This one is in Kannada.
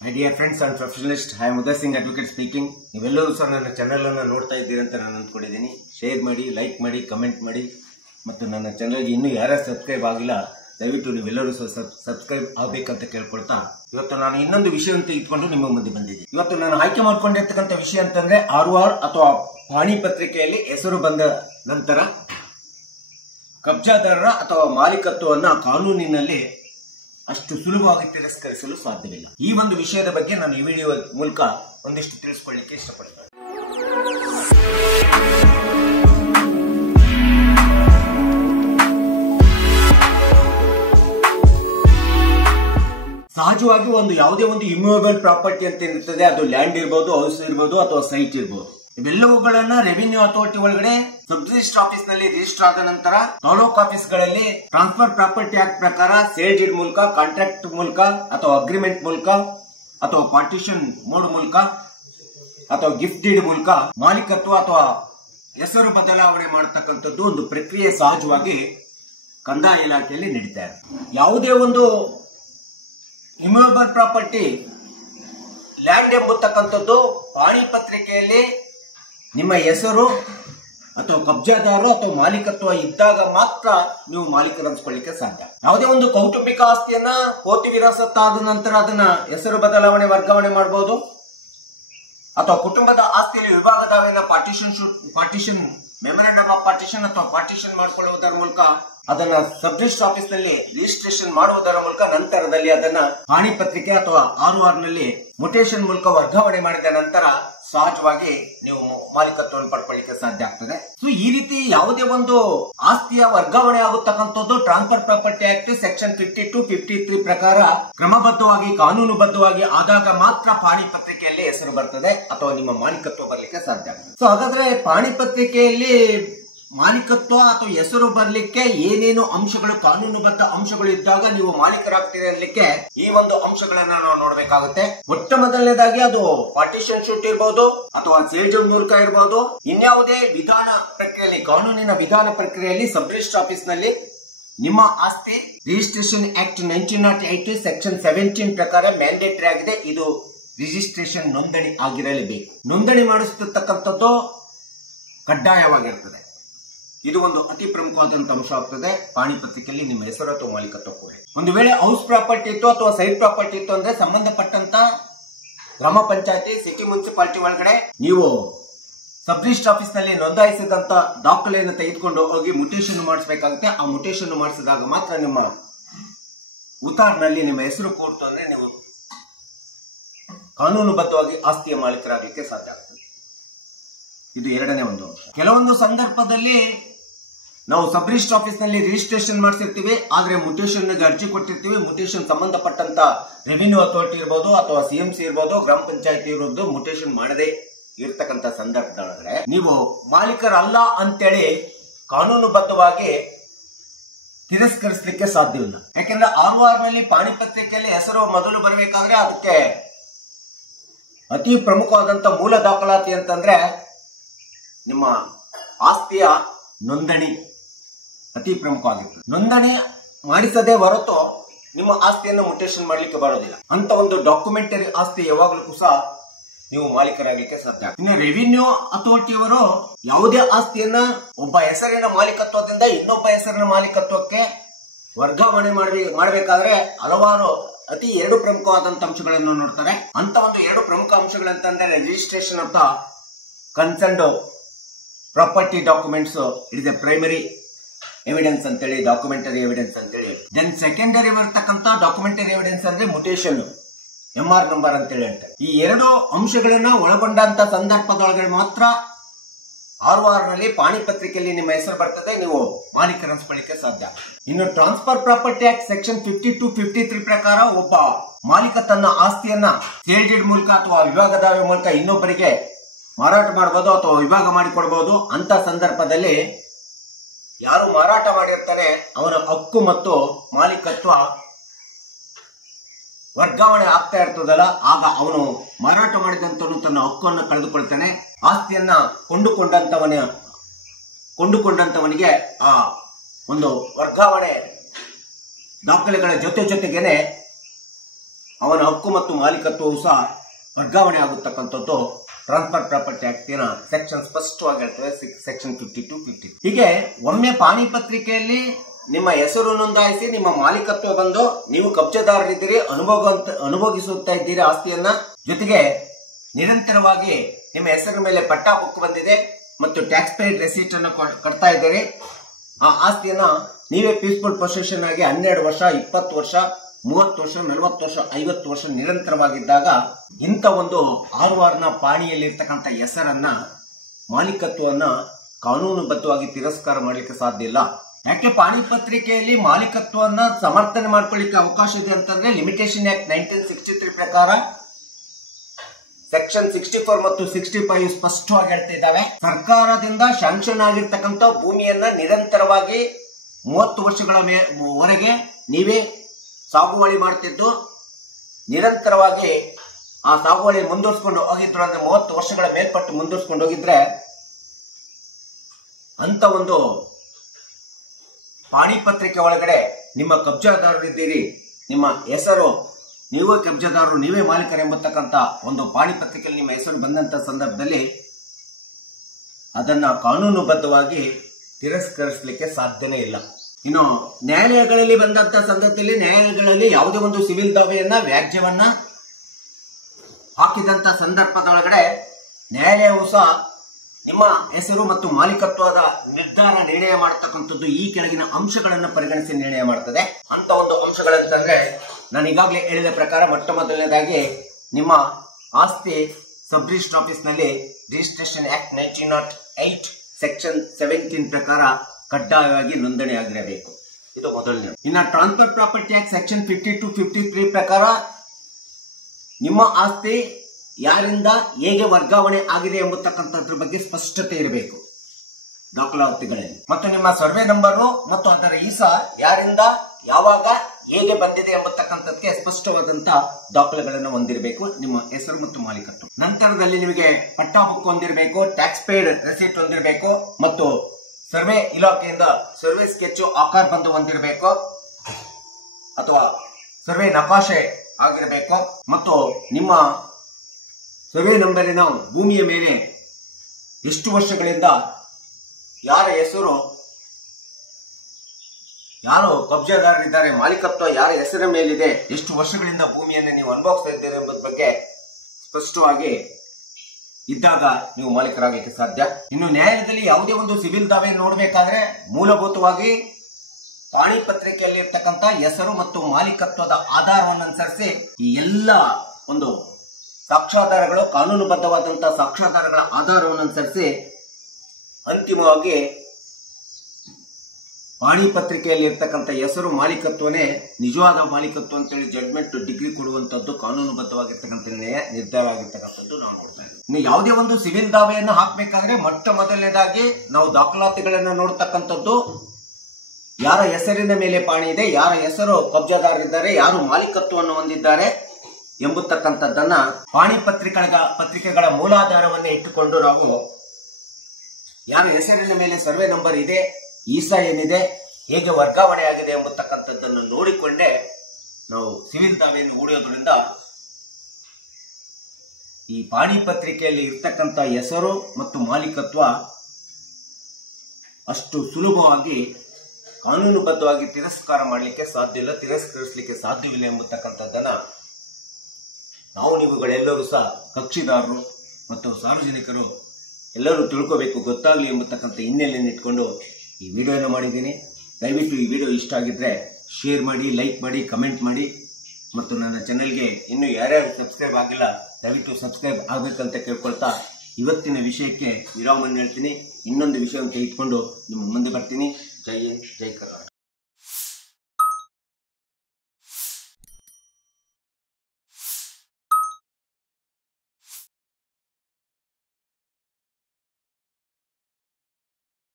My dear friends and professionalists, I am Uday Singh, advocate speaking. ನೀವೆಲ್ಲರೂ ಸಹ ನನ್ನ ಚಾನೆಲ್ ಅನ್ನು ನೋಡ್ತಾ ಇದ್ದೀರಿ ಅಂತ ನಾನು ಅಂದ್ಕೊಂಡಿದ್ದೀನಿ. ಶೇರ್ ಮಾಡಿ, ಲೈಕ್ ಮಾಡಿ, ಕಮೆಂಟ್ ಮಾಡಿ ಮತ್ತು ನನ್ನ ಚಾನೆಲ್ಗೆ ಇನ್ನೂ ಯಾರು ಸಬ್ಸ್ಕ್ರೈಬ್ ಆಗಿಲ್ಲ ದಯವಿಟ್ಟು ನೀವೆಲ್ಲರೂ ಸಹ ಸಬ್ಸ್ಕ್ರೈಬ್ ಆಗಬೇಕಂತ ಕೇಳ್ಕೊಳ್ತಾ ಇವತ್ತು ನಾನು ಇನ್ನೊಂದು ವಿಷಯವನ್ನು ತೆಗೆದುಕೊಂಡು ನಿಮ್ಮ ಮುಂದೆ ಬಂದಿದ್ದೀನಿ. ಇವತ್ತು ನಾನು ಆಯ್ಕೆ ಮಾಡಿಕೊಂಡಿರ್ತಕ್ಕಂಥ ವಿಷಯ ಅಂತಂದ್ರೆ ROR ಅಥವಾ ಪಾಣಿ ಪತ್ರಿಕೆಯಲ್ಲಿ ಹೆಸರು ಬಂದ ನಂತರ ಕಬ್ಜಾದಾರರ ಅಥವಾ ಮಾಲೀಕತ್ವವನ್ನು ಕಾನೂನಿನಲ್ಲಿ ಅಷ್ಟು ಸುಲಭವಾಗಿ ತಿರಸ್ಕರಿಸಲು ಸಾಧ್ಯವಿಲ್ಲ. ಈ ಒಂದು ವಿಷಯದ ಬಗ್ಗೆ ನಾನು ಈ ವಿಡಿಯೋ ಮೂಲಕ ಒಂದಿಷ್ಟು ತಿಳಿಸಿಕೊಳ್ಳಲಿಕ್ಕೆ ಇಷ್ಟಪಡ್ತೇನೆ. ಸಹಜವಾಗಿ ಯಾವುದೇ ಒಂದು ಇಮ್ಯೂವೇಬಲ್ ಪ್ರಾಪರ್ಟಿ ಅಂತ ಇರ್ತದೆ. ಅದು ಲ್ಯಾಂಡ್ ಇರಬಹುದು, ಹೌಸ್ ಇರಬಹುದು ಅಥವಾ ಸೈಟ್ ಇರಬಹುದು. ಇವೆಲ್ಲವುಗಳನ್ನ ರೆವಿನ್ಯೂ ಅಥಾರಿಟಿ ಒಳಗಡೆ ಸಬ್ ರಿಜಿಸ್ಟರ್ ಆಫೀಸ್ ನಲ್ಲಿ ರಿಜಿಸ್ಟರ್ ಆದ ನಂತರ ತಾಲೂಕ್ ಆಫೀಸ್ ಗಳಲ್ಲಿ ಟ್ರಾನ್ಸ್ಫರ್ ಪ್ರಾಪರ್ಟಿ ಆಕ್ಟ್ ಪ್ರಕಾರ ಸೇಲ್ ಡೀಡ್ ಮೂಲಕ, ಕಾಂಟ್ರಾಕ್ಟ್ ಮೂಲಕ ಅಥವಾ ಅಗ್ರಿಮೆಂಟ್ ಮೂಲಕ ಅಥವಾ ಪಾರ್ಟಿಷನ್ ಮೋಡ್ ಮೂಲಕ ಅಥವಾ ಗಿಫ್ಟ್ ಡೀಡ್ ಮೂಲಕ ಮಾಲೀಕತ್ವ ಅಥವಾ ಹೆಸರು ಬದಲಾವಣೆ ಮಾಡತಕ್ಕಂಥದ್ದು ಒಂದು ಪ್ರಕ್ರಿಯೆ ಸಹಜವಾಗಿ ಕಂದಾಯ ಇಲಾಖೆಯಲ್ಲಿ ನಡೀತಾ ಇದೆ. ಯಾವುದೇ ಒಂದು ಇಮ್ಯೂವೇಬಲ್ ಪ್ರಾಪರ್ಟಿ ಲ್ಯಾಂಡ್ ಎಂಬತಕ್ಕಂಥದ್ದು ಪಾಣಿ ಪತ್ರಿಕೆಯಲ್ಲಿ ನಿಮ್ಮ ಹೆಸರು ಅಥವಾ ಕಬ್ಜಾದಾರರು ಅಥವಾ ಮಾಲೀಕತ್ವ ಇದ್ದಾಗ ಮಾತ್ರ ನೀವು ಮಾಲೀಕರನ್ಸ್ಕೊಳ್ಳಿಕ್ಕೆ ಸಾಧ್ಯ. ಯಾವುದೇ ಒಂದು ಕೌಟುಂಬಿಕ ಆಸ್ತಿಯನ್ನ ಪೋತಿ ವಿರಾಸತ್ ಆದ ನಂತರ ಅದನ್ನ ಹೆಸರು ಬದಲಾವಣೆ, ವರ್ಗಾವಣೆ ಮಾಡಬಹುದು ಅಥವಾ ಕುಟುಂಬದ ಆಸ್ತಿಯಲ್ಲಿ ವಿಭಾಗ ದಾವೆಯನ್ನ ಪಾರ್ಟಿಷನ್ ಮೆಮೊರಾಂಡಮ್ ಆಫ್ ಪಾರ್ಟಿಷನ್ ಅಥವಾ ಪಾರ್ಟಿಷನ್ ಮಾಡಿಕೊಳ್ಳುವುದರ ಮೂಲಕ ಅದನ್ನ ಸಬ್ ರಿಜಿಸ್ಟರ್ ಆಫೀಸ್ ನಲ್ಲಿ ರಿಜಿಸ್ಟ್ರೇಷನ್ ಮಾಡುವುದರ ಮೂಲಕ ನಂತರದಲ್ಲಿ ಅದನ್ನ ಪಾಣಿ ಪತ್ರಿಕೆ ಅಥವಾ ROR ನಲ್ಲಿ ಮುಟೇಶನ್ ಮೂಲಕ ವರ್ಗಾವಣೆ ಮಾಡಿದ ನಂತರ ಸಹಜವಾಗಿ ನೀವು ಮಾಲೀಕತ್ವವನ್ನು ಪಡ್ಕೊಳ್ಳಿಕ್ಕೆ ಸಾಧ್ಯ ಆಗ್ತದೆ. ಸೊ ಈ ರೀತಿ ಯಾವುದೇ ಒಂದು ಆಸ್ತಿಯ ವರ್ಗಾವಣೆ ಆಗುತ್ತಕ್ಕಂಥದ್ದು ಟ್ರಾನ್ಸ್ಫರ್ ಪ್ರಾಪರ್ಟಿ ಆಕ್ಟ್ ಸೆಕ್ಷನ್ 52, 53 ಪ್ರಕಾರ ಕ್ರಮಬದ್ಧವಾಗಿ ಕಾನೂನುಬದ್ಧವಾಗಿ ಆದಾಗ ಮಾತ್ರ ಪಾಣಿ ಪತ್ರಿಕೆಯಲ್ಲಿ ಹೆಸರು ಬರ್ತದೆ ಅಥವಾ ನಿಮ್ಮ ಮಾಲೀಕತ್ವ ಬರ್ಲಿಕ್ಕೆ ಸಾಧ್ಯ ಆಗ್ತದೆ. ಸೊ ಹಾಗಾದ್ರೆ ಪಾಣಿ ಪತ್ರಿಕೆಯಲ್ಲಿ ಮಾಲೀಕತ್ವ ಅಥವಾ ಹೆಸರು ಬರ್ಲಿಕ್ಕೆ ಏನೇನು ಅಂಶಗಳು, ಕಾನೂನುಬದ್ಧ ಅಂಶಗಳು ಇದ್ದಾಗ ನೀವು ಮಾಲೀಕರಾಗ್ತೀರಿ ಅನ್ನಲಿಕ್ಕೆ ಈ ಒಂದು ಅಂಶಗಳನ್ನ ನಾವು ನೋಡಬೇಕಾಗುತ್ತೆ. ಮೊಟ್ಟ ಮೊದಲನೇದಾಗಿ ಅದು ಪಾರ್ಟಿಷನ್ ಶೂಟ್ ಇರಬಹುದು ಅಥವಾ ಸೇಲ್ ಮೂಲಕ ಇರಬಹುದು. ಇನ್ಯಾವುದೇ ವಿಧಾನ ಪ್ರಕ್ರಿಯೆಯಲ್ಲಿ, ಕಾನೂನಿನ ವಿಧಾನ ಪ್ರಕ್ರಿಯೆಯಲ್ಲಿ ಸಬ್ ರಿಜಿಸ್ಟರ್ ಆಫೀಸ್ ನಲ್ಲಿ ನಿಮ್ಮ ಆಸ್ತಿ ರಿಜಿಸ್ಟ್ರೇಷನ್ ಆಕ್ಟ್ 1908 ಸೆಕ್ಷನ್ 17 ಪ್ರಕಾರ ಮ್ಯಾಂಡೇಟರಿ ಆಗಿದೆ. ಇದು ರಿಜಿಸ್ಟ್ರೇಷನ್ ನೋಂದಣಿ ಆಗಿರಲೇಬೇಕು. ನೋಂದಣಿ ಮಾಡಿಸತಕ್ಕಂಥದ್ದು ಕಡ್ಡಾಯವಾಗಿರ್ತದೆ. ಇದು ಒಂದು ಅತಿ ಪ್ರಮುಖವಾದಂತಹ ಅಂಶ ಆಗ್ತದೆ ಪಾಣಿ ಪತ್ರಿಕೆಯಲ್ಲಿ ನಿಮ್ಮ ಹೆಸರು ಅಥವಾ ಮಾಲೀಕತ್ವ ಕೂಡ. ಒಂದು ವೇಳೆ ಹೌಸ್ ಪ್ರಾಪರ್ಟಿ ಇತ್ತು ಅಥವಾ ಸೈಟ್ ಪ್ರಾಪರ್ಟಿ ಇತ್ತು ಅಂದ್ರೆ ಸಂಬಂಧಪಟ್ಟಂತ ಗ್ರಾಮ ಪಂಚಾಯತಿ, ಸಿಟಿ ಮುನ್ಸಿಪಾಲಿಟಿ ಒಳಗಡೆ ನೀವು ಸಬ್ ರಿಜಿಸ್ಟರ್ ಆಫೀಸ್ ನಲ್ಲಿ ನೋಂದಾಯಿಸಿದಂತ ದಾಖಲೆಯನ್ನು ತೆಗೆದುಕೊಂಡು ಹೋಗಿ ಮುಟೇಶನ್ ಮಾಡಿಸಬೇಕಾಗುತ್ತೆ. ಆ ಮುಟೇಶನ್ ಮಾಡಿಸಿದಾಗ ಮಾತ್ರ ನಿಮ್ಮ ಉತ್ತಾರ್ನಲ್ಲಿ ನಿಮ್ಮ ಹೆಸರು ಕೂಡ್ತು ಅಂದ್ರೆ ನೀವು ಕಾನೂನುಬದ್ಧವಾಗಿ ಆಸ್ತಿಯ ಮಾಲೀಕರಾಗಲಿಕ್ಕೆ ಸಾಧ್ಯ ಆಗ್ತದೆ. ಇದು ಎರಡನೇ ಒಂದು ಅಂಶ. ಕೆಲವೊಂದು ಸಂದರ್ಭದಲ್ಲಿ ನಾವು ಸಬ್ ರಿಜಿಸ್ಟರ್ ಆಫೀಸ್ ನಲ್ಲಿ ರಿಜಿಸ್ಟ್ರೇಷನ್ ಮಾಡಿಸಿರ್ತೀವಿ, ಆದ್ರೆ ಮುಟೇಶನ್ ಅರ್ಜಿ ಕೊಟ್ಟಿರ್ತೀವಿ. ಮುಟೇಶನ್ ಸಂಬಂಧಪಟ್ಟಂತ ರೆವಿನ್ಯೂ ಅಥಾರಿಟಿ ಇರಬಹುದು ಅಥವಾ CMC ಇರಬಹುದು, ಗ್ರಾಮ ಪಂಚಾಯತಿ ಇರೋದು ಮುಟೇಶನ್ ಮಾಡದೆ ಇರ್ತಕ್ಕಂಥ ಸಂದರ್ಭದೊಳಗಡೆ ನೀವು ಮಾಲೀಕರಲ್ಲ ಅಂತೇಳಿ ಕಾನೂನುಬದ್ಧವಾಗಿ ತಿರಸ್ಕರಿಸಲಿಕ್ಕೆ ಸಾಧ್ಯವಿಲ್ಲ. ಯಾಕೆಂದ್ರೆ ROR ನಲ್ಲಿ ಪಾಣಿ ಪತ್ರಿಕೆಯಲ್ಲಿ ಹೆಸರು ಮೊದಲು ಬರಬೇಕಾದ್ರೆ ಅದಕ್ಕೆ ಅತಿ ಪ್ರಮುಖವಾದಂತ ಮೂಲ ದಾಖಲಾತಿ ಅಂತಂದ್ರೆ ನಿಮ್ಮ ಆಸ್ತಿಯ ನೋಂದಣಿ ಅತಿ ಪ್ರಮುಖವಾಗಿರ್ತದೆ. ನೋಂದಣಿ ಮಾಡಿಸದೆ ಹೊರತು ನಿಮ್ಮ ಆಸ್ತಿಯನ್ನು ಮುಟೇಶನ್ ಮಾಡ್ಲಿಕ್ಕೆ ಬರೋದಿಲ್ಲ. ಅಂತ ಒಂದು ಡಾಕ್ಯುಮೆಂಟರಿ ಆಸ್ತಿ ಯಾವಾಗಲೂ ಸಹ ನೀವು ಮಾಲೀಕರಾಗಲಿಕ್ಕೆ ಸಾಧ್ಯ. ಇನ್ನು ರೆವಿನ್ಯೂ ಅಥಾರಿಟಿಯವರು ಯಾವುದೇ ಆಸ್ತಿಯನ್ನ ಒಬ್ಬ ಹೆಸರಿನ ಮಾಲೀಕತ್ವದಿಂದ ಇನ್ನೊಬ್ಬ ಹೆಸರಿನ ಮಾಲೀಕತ್ವಕ್ಕೆ ವರ್ಗಾವಣೆ ಮಾಡಬೇಕಾದ್ರೆ ಹಲವಾರು ಎರಡು ಪ್ರಮುಖವಾದಂತ ಅಂಶಗಳನ್ನು ನೋಡ್ತಾರೆ. ಅಂತ ಒಂದು ಎರಡು ಪ್ರಮುಖ ಅಂಶಗಳಂತಂದ್ರೆ registration of the concerned property documents, it is a primary evidence ಅಂತೇಳಿ, ಡಾಕ್ಯುಮೆಂಟರಿ ಎವಿಡೆನ್ಸ್ ಅಂತೇಳಿ. ದೆನ್ ಸೆಕೆಂಡರಿ ಬರ್ತಕ್ಕಂಥ ಡಾಕ್ಯುಮೆಂಟರಿ ಎವಿಡೆನ್ಸ್ ಅಂದ್ರೆ ಮುಟೇಶನ್, MR ನಂಬರ್ ಅಂತೇಳಿ ಹೇಳ್ತಾರೆ. ಈ ಎರಡು ಅಂಶಗಳನ್ನ ಒಳಗೊಂಡಂತ ಸಂದರ್ಭದೊಳಗಡೆ ಮಾತ್ರ ROR ನಲ್ಲಿ ಪಾಣಿ ಪತ್ರಿಕೆಯಲ್ಲಿ ನಿಮ್ಮ ಹೆಸರು ಬರ್ತದೆ, ನೀವು ಮಾಲೀಕರನ್ಸ್ಕೊಳ್ಳಿಕ್ಕೆ ಸಾಧ್ಯ. ಇನ್ನು ಟ್ರಾನ್ಸ್ಫರ್ ಪ್ರಾಪರ್ಟಿ ಆಕ್ಟ್ ಸೆಕ್ಷನ್ 52, 53 ಪ್ರಕಾರ ಒಬ್ಬ ಮಾಲೀಕ ತನ್ನ ಆಸ್ತಿಯನ್ನ ಸೇಲ್ ಡೀಡ್ ಮೂಲಕ ಅಥವಾ ವಿಭಾಗ ದಾವೆ ಮೂಲಕ ಇನ್ನೊಬ್ಬರಿಗೆ ಮಾರಾಟ ಮಾಡಬಹುದು ಅಥವಾ ವಿಭಾಗ ಮಾಡಿಕೊಡಬಹುದು. ಅಂತ ಸಂದರ್ಭದಲ್ಲಿ ಯಾರು ಮಾರಾಟ ಮಾಡಿರ್ತಾನೆ ಅವನ ಹಕ್ಕು ಮತ್ತು ಮಾಲೀಕತ್ವ ವರ್ಗಾವಣೆ ಆಗ್ತಾ ಇರ್ತದಲ್ಲ, ಆಗ ಅವನು ಮಾರಾಟ ಮಾಡಿದಂತವನು ತನ್ನ ಹಕ್ಕನ್ನು ಕಳೆದುಕೊಳ್ತಾನೆ. ಆಸ್ತಿಯನ್ನ ಕೊಂಡುಕೊಂಡಂತವನಿಗೆ ಆ ಒಂದು ವರ್ಗಾವಣೆ ದಾಖಲೆಗಳ ಜೊತೆಗೇನೆ ಅವನ ಹಕ್ಕು ಮತ್ತು ಮಾಲೀಕತ್ವವು ಸಹ ವರ್ಗಾವಣೆ ಆಗುತ್ತಕ್ಕಂಥದ್ದು ಟ್ರಾನ್ಸ್ಫರ್ ಪ್ರಾಪರ್ಟಿ ಆಕ್ಟಿನ ಸೆಕ್ಷನ್ ಸ್ಪಷ್ಟವಾಗಿ ಹೇಳ್ತೇವೆ, ಸೆಕ್ಷನ್ 52, 50. ಹೀಗೆ ಒಮ್ಮೆ ಪಾಣಿ ಪತ್ರಿಕೆಯಲ್ಲಿ ನಿಮ್ಮ ಹೆಸರು ನೋಂದಾಯಿಸಿ ನಿಮ್ಮ ಮಾಲೀಕತ್ವ ಬಂದು ನೀವು ಕಬ್ಜಾದಾರರಿದ್ದೀರಿ, ಅನುಭೋಗಿಸುತ್ತಾ ಇದ್ದೀರಿ ಆಸ್ತಿಯನ್ನ, ಜೊತೆಗೆ ನಿರಂತರವಾಗಿ ನಿಮ್ಮ ಹೆಸರಿನ ಮೇಲೆ ಪಟ್ಟಾ ಬುಕ್ ಬಂದಿದೆ ಮತ್ತು ಟ್ಯಾಕ್ಸ್ ಪೇಯ್ಡ್ ರೆಸಿಟ್ ಅನ್ನು ಕಟ್ತಾ ಇದ್ದೀರಿ. ಆ ಆಸ್ತಿಯನ್ನ ನೀವೇ ಪೀಸ್ಫುಲ್ ಪೊಸೆಷನ್ ಆಗಿ 12 ವರ್ಷ, 20 ವರ್ಷ, 30 ವರ್ಷ, 40 ವರ್ಷ, 50 ವರ್ಷ ನಿರಂತರವಾಗಿದ್ದಾಗ ಇಂಥ ಒಂದು ಆರ್ವಾರ್ನ ಪಾಣಿಯಲ್ಲಿ ಇರ್ತಕ್ಕಂಥ ಹೆಸರನ್ನ, ಮಾಲೀಕತ್ವವನ್ನ ಕಾನೂನುಬದ್ಧವಾಗಿ ತಿರಸ್ಕಾರ ಮಾಡಲಿಕ್ಕೆ ಸಾಧ್ಯ ಇಲ್ಲ. ಯಾಕೆ ಪಾಣಿ ಪತ್ರಿಕೆಯಲ್ಲಿ ಮಾಲೀಕತ್ವವನ್ನ ಸಮರ್ಥನೆ ಮಾಡ್ಕೊಳ್ಳಿಕ್ಕೆ ಅವಕಾಶ ಇದೆ ಅಂತಂದ್ರೆ ಲಿಮಿಟೇಷನ್ ಆಕ್ಟ್ 1963 ಪ್ರಕಾರ ಸೆಕ್ಷನ್ 64 ಮತ್ತು 65 ಸ್ಪಷ್ಟವಾಗಿ ಹೇಳ್ತಾ ಇದ್ದಾವೆ. ಸರ್ಕಾರದಿಂದ ಶಾಂಕ್ಷನ್ ಆಗಿರ್ತಕ್ಕಂಥ ಭೂಮಿಯನ್ನ ನಿರಂತರವಾಗಿ 30 ವರ್ಷಗಳ ವರೆಗೆ ನೀವೇ ಸಾಗುವಳಿ ಮಾಡ್ತಿದ್ದು, ನಿರಂತರವಾಗಿ ಆ ಸಾಗುವಳಿ ಮುಂದುವರ್ಸ್ಕೊಂಡು ಹೋಗಿದ್ರು ಅಂದ್ರೆ 30 ವರ್ಷಗಳ ಮೇಲ್ಪಟ್ಟು ಮುಂದುವರ್ಸ್ಕೊಂಡು ಹೋಗಿದ್ರೆ ಅಂತ ಒಂದು ಪಾಣಿ ಪತ್ರಿಕೆ ಒಳಗಡೆ ನಿಮ್ಮ ಕಬ್ಜಾದಾರರಿದ್ದೀರಿ, ನಿಮ್ಮ ಹೆಸರು ನೀವೇ ಕಬ್ಜಾದಾರರು, ನೀವೇ ಮಾಲೀಕರೆಂಬತಕ್ಕಂಥ ಒಂದು ಪಾಣಿ ಪತ್ರಿಕೆಯಲ್ಲಿ ನಿಮ್ಮ ಹೆಸರು ಬಂದಂತ ಸಂದರ್ಭದಲ್ಲಿ ಅದನ್ನ ಕಾನೂನುಬದ್ಧವಾಗಿ ತಿರಸ್ಕರಿಸಲಿಕ್ಕೆ ಸಾಧ್ಯನೇ ಇಲ್ಲ. ಇನ್ನು ನ್ಯಾಯಾಲಯಗಳಲ್ಲಿ ಬಂದಂತ ಸಂದರ್ಭದಲ್ಲಿ ನ್ಯಾಯಾಲಯಗಳಲ್ಲಿ ಯಾವುದೇ ಒಂದು ಸಿವಿಲ್ ದಾವೆಯನ್ನ, ವ್ಯಾಜ್ಯವನ್ನ ಹಾಕಿದಂತ ಸಂದರ್ಭದೊಳಗಡೆ ನ್ಯಾಯಾಲಯವು ಸಹ ನಿಮ್ಮ ಹೆಸರು ಮತ್ತು ಮಾಲೀಕತ್ವದ ನಿರ್ಣಯ ಮಾಡತಕ್ಕಂಥದ್ದು ಈ ಕೆಳಗಿನ ಅಂಶಗಳನ್ನು ಪರಿಗಣಿಸಿ ನಿರ್ಣಯ ಮಾಡ್ತದೆ. ಅಂತ ಒಂದು ಅಂಶಗಳಂತಂದ್ರೆ ನಾನು ಈಗಾಗಲೇ ಹೇಳಿದ ಪ್ರಕಾರ ಮೊಟ್ಟ ಮೊದಲನೇದಾಗಿ ನಿಮ್ಮ ಆಸ್ತಿ ಸಬ್ ರಿಜಿಸ್ಟರ್ ಆಫೀಸ್ ನಲ್ಲಿ ರಿಜಿಸ್ಟ್ರೇಷನ್ ಆಕ್ಟ್ 1908 ಸೆಕ್ಷನ್ 17 ಪ್ರಕಾರ ಕಡ್ಡಾಯವಾಗಿ ನೋಂದಣಿ ಆಗಿರಬೇಕು. ಇದು ಮೊದಲನೇ. ಇನ್ನು ಟ್ರಾನ್ಸ್ಫರ್ ಪ್ರಾಪರ್ಟಿ ಆಕ್ಟ್ ಸೆಕ್ಷನ್ 52, 53 ಪ್ರಕಾರ ನಿಮ್ಮ ಆಸ್ತಿ ಯಾರಿಂದ ಹೇಗೆ ವರ್ಗಾವಣೆ ಆಗಿದೆ ಎಂಬತಕ್ಕಂಥದ್ರ ಬಗ್ಗೆ ಸ್ಪಷ್ಟತೆ ಇರಬೇಕು ದಾಖಲಾತಿಗಳಲ್ಲಿ. ಮತ್ತು ನಿಮ್ಮ ಸರ್ವೆ ನಂಬರು ಮತ್ತು ಅದರ ಈಸಾ ಯಾರಿಂದ ಯಾವಾಗ ಹೇಗೆ ಬಂದಿದೆ ಎಂಬತಕ್ಕಂಥದ್ದಕ್ಕೆ ಸ್ಪಷ್ಟವಾದಂತ ದಾಖಲೆಗಳನ್ನು ಹೊಂದಿರಬೇಕು, ನಿಮ್ಮ ಹೆಸರು ಮತ್ತು ಮಾಲೀಕತ್ವ. ನಂತರದಲ್ಲಿ ನಿಮಗೆ ಪಟ್ಟಾ ಬುಕ್ ಹೊಂದಿರಬೇಕು, ಟ್ಯಾಕ್ಸ್ ಪೇಯ್ಡ್ ರೆಸಿಟ್ ಹೊಂದಿರಬೇಕು ಮತ್ತು ಸರ್ವೆ ಇಲಾಖೆಯಿಂದ ಸರ್ವೆ ಸ್ಕೆಚ್ ಆಕಾರ ಬಂದು ಹೊಂದಿರಬೇಕು ಅಥವಾ ಸರ್ವೆ ನಕಾಶೆ ಆಗಿರಬೇಕು. ಮತ್ತು ನಿಮ್ಮ ಸರ್ವೆ ನಂಬರಿನ ಭೂಮಿಯ ಮೇಲೆ ಎಷ್ಟು ವರ್ಷಗಳಿಂದ ಯಾರ ಹೆಸರು, ಯಾರು ಕಬ್ಜಾದಾರರಿದ್ದಾರೆ, ಮಾಲೀಕತ್ವ ಯಾರ ಹೆಸರ ಮೇಲಿದೆ, ಎಷ್ಟು ವರ್ಷಗಳಿಂದ ಭೂಮಿಯನ್ನು ನೀವು ಅನುಭವಿಸ್ತಾ ಇದ್ದೀರಿ ಎಂಬುದ್ರ ಬಗ್ಗೆ ಸ್ಪಷ್ಟವಾಗಿ ಇದ್ದಾಗ ನೀವು ಮಾಲೀಕರಾಗಲಿಕ್ಕೆ ಸಾಧ್ಯ. ಇನ್ನು ನ್ಯಾಯಾಲಯದಲ್ಲಿ ಯಾವುದೇ ಒಂದು ಸಿವಿಲ್ ದಾವೆ ನೋಡಬೇಕಾದ್ರೆ ಮೂಲಭೂತವಾಗಿ ಪಾಣಿ ಪತ್ರಿಕೆಯಲ್ಲಿ ಇರ್ತಕ್ಕಂಥ ಹೆಸರು ಮತ್ತು ಮಾಲೀಕತ್ವದ ಆಧಾರವನ್ನು ಅನುಸರಿಸಿ ಈ ಎಲ್ಲ ಒಂದು ಸಾಕ್ಷ್ಯಾಧಾರಗಳು, ಕಾನೂನುಬದ್ಧವಾದಂತಹ ಸಾಕ್ಷ್ಯಾಧಾರಗಳ ಆಧಾರವನ್ನು ಅನುಸರಿಸಿ ಅಂತಿಮವಾಗಿ ಪಾಣಿ ಪತ್ರಿಕೆಯಲ್ಲಿ ಇರ್ತಕ್ಕಂಥ ಹೆಸರು ಮಾಲೀಕತ್ವನೇ ನಿಜವಾದ ಮಾಲೀಕತ್ವ ಅಂತೇಳಿ ಜಡ್ಜ್ಮೆಂಟ್ ಡಿಗ್ರಿ ಕೊಡುವಂತದ್ದು ಕಾನೂನುಬದ್ಧವಾಗಿರ್ತಕ್ಕಂಥ ನಿರ್ಧಾರ ಆಗಿರ್ತಕ್ಕಂಥದ್ದು ನಾವು ನೋಡ್ತಾ ಇದ್ದೀವಿ. ಇನ್ನು ಯಾವುದೇ ಒಂದು ಸಿವಿಲ್ ದಾವೆಯನ್ನು ಹಾಕಬೇಕಾದ್ರೆ ಮೊಟ್ಟ ಮೊದಲನೇದಾಗಿ ನಾವು ದಾಖಲಾತಿಗಳನ್ನು ನೋಡ್ತಕ್ಕಂಥದ್ದು ಯಾರ ಹೆಸರಿನ ಮೇಲೆ ಪಾಣಿ ಇದೆ, ಯಾರ ಹೆಸರು ಕಬ್ಜಾದಾರರಿದ್ದಾರೆ, ಯಾರು ಮಾಲೀಕತ್ವವನ್ನು ಹೊಂದಿದ್ದಾರೆ ಎಂಬತಕ್ಕಂಥದ್ದನ್ನ ಪಾಣಿ ಪತ್ರಿಕೆಗಳ ಮೂಲಾಧಾರವನ್ನೇ ಇಟ್ಟುಕೊಂಡು ನಾವು ಯಾರ ಹೆಸರಿನ ಮೇಲೆ ಸರ್ವೆ ನಂಬರ್ ಇದೆ, ಈಸಾ ಏನಿದೆ, ಹೇಗೆ ವರ್ಗಾವಣೆ ಆಗಿದೆ ಎಂಬತಕ್ಕಂಥದ್ದನ್ನು ನೋಡಿಕೊಂಡೇ ನಾವು ಸಿವಿಲ್ ದಾವೆಯನ್ನು ಹೂಡೋದ್ರಿಂದ ಈ ಪಾಣಿ ಪತ್ರಿಕೆಯಲ್ಲಿ ಇರ್ತಕ್ಕಂಥ ಹೆಸರು ಮತ್ತು ಮಾಲೀಕತ್ವ ಅಷ್ಟು ಸುಲಭವಾಗಿ ಕಾನೂನುಬದ್ಧವಾಗಿ ತಿರಸ್ಕಾರ ಮಾಡಲಿಕ್ಕೆ ಸಾಧ್ಯ ಇಲ್ಲ, ತಿರಸ್ಕರಿಸಲಿಕ್ಕೆ ಸಾಧ್ಯವಿಲ್ಲ ಎಂಬತಕ್ಕಂಥದ್ದನ್ನ ನಾವು ನೀವುಗಳೆಲ್ಲರೂ ಸಹ ಕಕ್ಷಿದಾರರು ಮತ್ತು ಸಾರ್ವಜನಿಕರು ಎಲ್ಲರೂ ತಿಳ್ಕೋಬೇಕು, ಗೊತ್ತಾಗಲಿ ಎಂಬತಕ್ಕಂಥ ಹಿನ್ನೆಲೆಯನ್ನು ಇಟ್ಕೊಂಡು ಈ ವಿಡಿಯೋನ ಮಾಡಿದ್ದೀನಿ. ದಯವಿಟ್ಟು ಈ ವಿಡಿಯೋ ಇಷ್ಟ ಆಗಿದ್ರೆ ಶೇರ್ ಮಾಡಿ, ಲೈಕ್ ಮಾಡಿ, ಕಮೆಂಟ್ ಮಾಡಿ ಮತ್ತು ನನ್ನ ಚಾನೆಲ್ಗೆ ಇನ್ನೂ ಯಾರ್ಯಾರು ಸಬ್ಸ್ಕ್ರೈಬ್ ಆಗಿಲ್ಲ ದಯವಿಟ್ಟು ಸಬ್ಸ್ಕ್ರೈಬ್ ಆಗಬೇಕಂತ ಕೇಳ್ಕೊಳ್ತಾ ಇವತ್ತಿನ ವಿಷಯಕ್ಕೆ ವಿರಾಮವನ್ನು ಹೇಳ್ತೀನಿ. ಇನ್ನೊಂದು ವಿಷಯವನ್ನು ತೆಗೆದುಕೊಂಡು ನಿಮ್ಮ ಮುಂದೆ ಬರ್ತೀನಿ. ಜೈ ಹಿಂದ್, ಜೈ ಕರ್ನಾಟಕ.